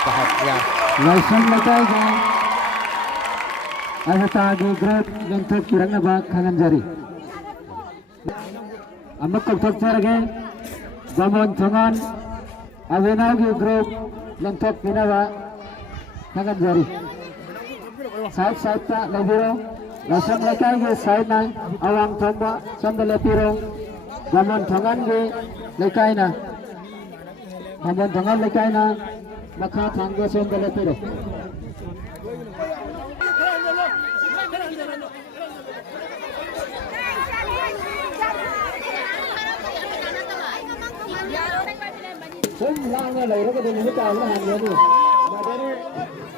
Pahatnya. Laisang lakay ka asa tagi group lentok kirang na ba kangan jari amak kagtok charage gamon tongan awenagi group lentok pinawa kangan jari side ta labiro laisang lakay ke side na awang thomba sandale piro gamon tongan ge lakay na gamon tongan lakay na makha thanggo sandale piro lang na lay ra din ni ta na han ni madare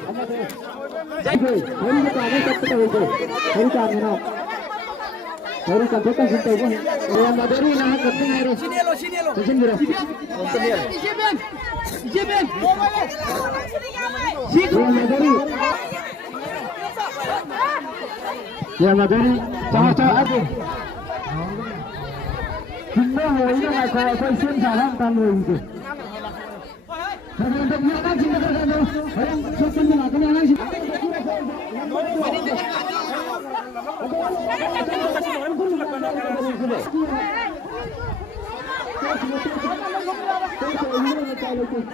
amade jai hori ka na kat ta ho hori ka na hori ka ta sin ta ho madare na kat ni re sinelo sinelo jeben ya madare cha ade kinno hoi na ko ko sin sa ram tan lo ni Hãy subscribe cho kênh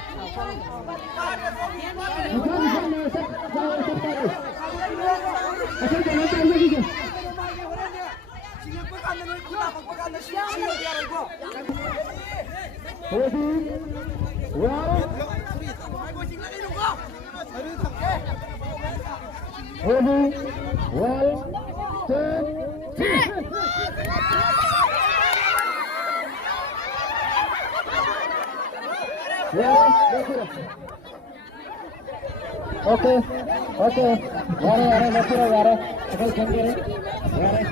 Ghiền Mì Gõ để không bỏ lỡ những Okay. Yare, let's go, yare. Okay, can get it. Yare.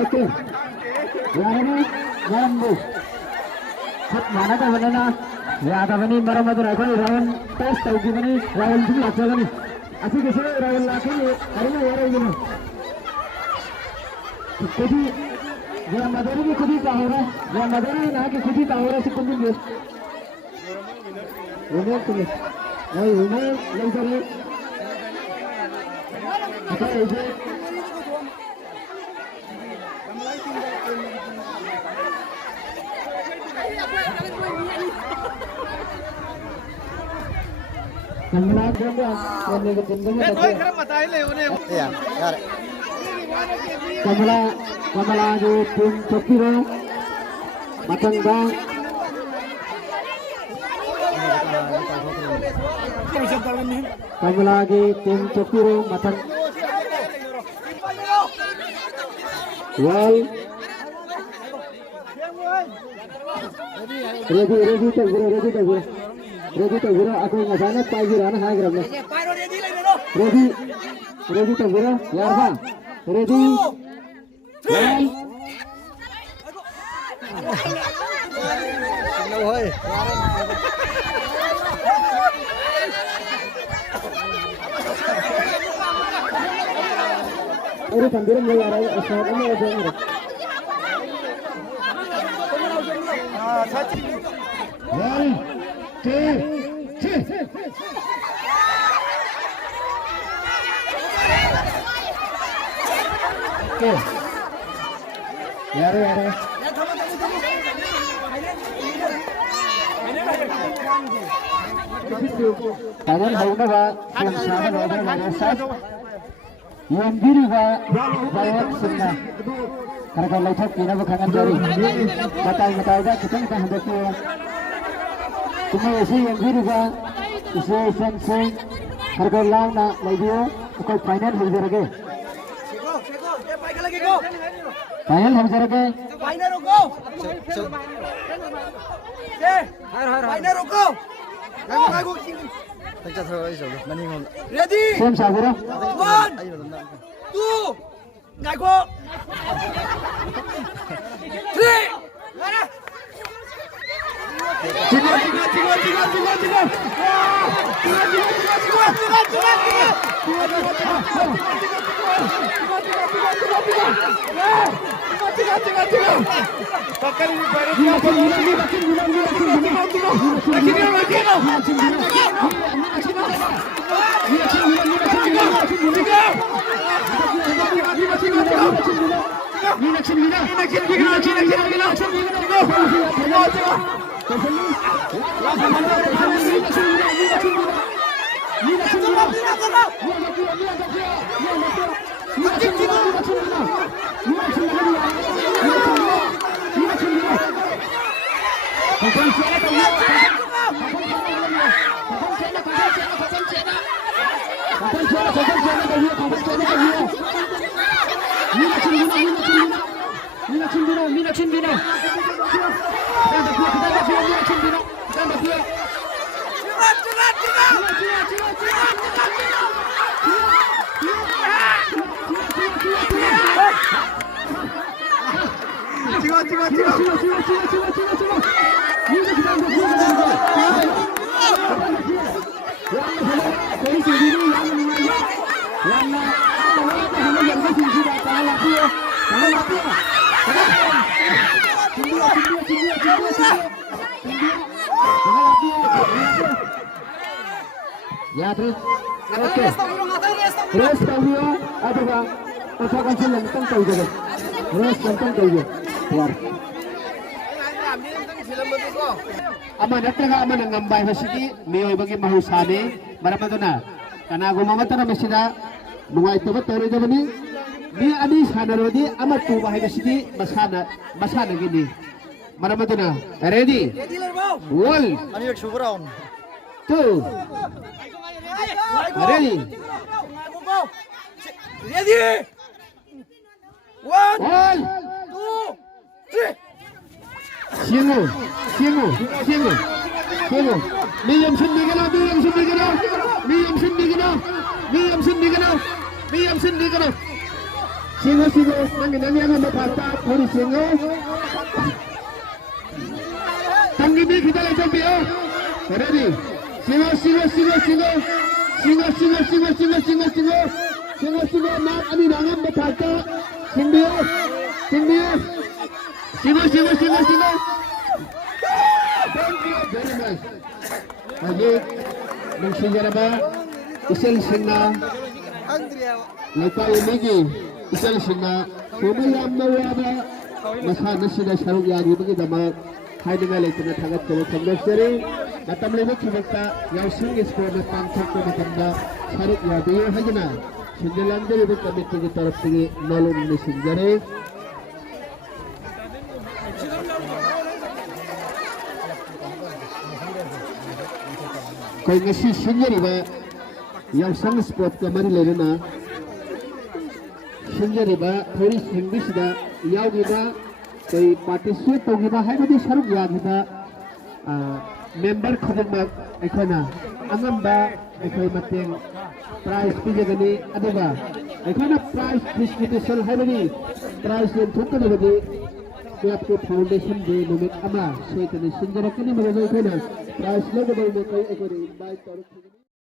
Okay. Yarani, Rambo. Hot mana ka banana? Yada bani maramadu rakho Ravan test tauki bani Ravan ji lakha bani. Asi kise Ravan lakhe arina yara yino. Kudi ya madari ki kudi ka hora ya madari na ki kudi ka hora se kundi le. Uno kule. Nahi uno langsare. Apa itu? Kamala जो team चौकीरो मतंगा Kamala की team चौकीरो मतंग Wall ready to zero aku ngasana pai zero na hai gram ready to zero yaar ba ready one no hoy अरे पंद्रह में आ रहा है शॉट में हो जाएंगे हां सच 1 2 3 ओके यार Tangan hauna ba yang sana ba na sa yang diri ba bayar sunna karena letak kina ba kangan jari matai da kita hendak ke kuma isi yang diri ba isi sense karena launa lagi ꯑꯩꯈꯣꯏ final ꯍꯧꯖꯔꯒꯦ 파이널 final ꯍꯧꯖꯔꯒꯦ 오고! 네! 파이널 오고! 아이고 살짝 들어가 있어. 많이 먹. 레디! 쌤 사고로 원! 투! 아이고! 쓰리! 하나! 지금 Ya terus, oke. Terus tahu ada bang, usahakan silang tahu juga. Terus tahu juga, keluar. Aman natin aman ang ngambay masigi, may bagi mahusani, marapado na. Kana gumamata na masida, mga ito ba toro naman ni? Ni ani sana rodi, amat tu bahay masigi, masana gini. Marapado na. Ready? One. 아니 여기 쇼브라운. Two. Ready? 레디! 원! One. 투! 쓰리! Singo. Miyam sindi ka na. Singo. Nanginanya nga mapata. Puri singo. Tanggini kita lang sabi, oh. Ready? Singo. Mak, ani nangan mapata. Singo. Singo. Thank you very much. Lagi, nagsigara ba? Isal na. Lagay lagi. Isal na. Sumayam na wala. Masana sila sarong yagi bagi damag. Hay nga lagi na tagat ko sa nursery. Natamlay mo chumagta. Yung singis ko na pangsak ko matanda. Sarong yagi yung hay na. Sindilang dali mo kami tigi tarap tigi nalong ni sinjari. Kaya ngasi senior iba yang sang sport kamari lere na senior iba thori English da yaw iba kay participate to iba hay badi saruk yag iba member khadma ekhona angam ba ekhoy mateng prize pijagani aduba ekhona prize distribution hay badi prize yen thukani badi club ko foundation day numit ama setani senior kini magajoy khona prize logo dai mo kay ekore invite to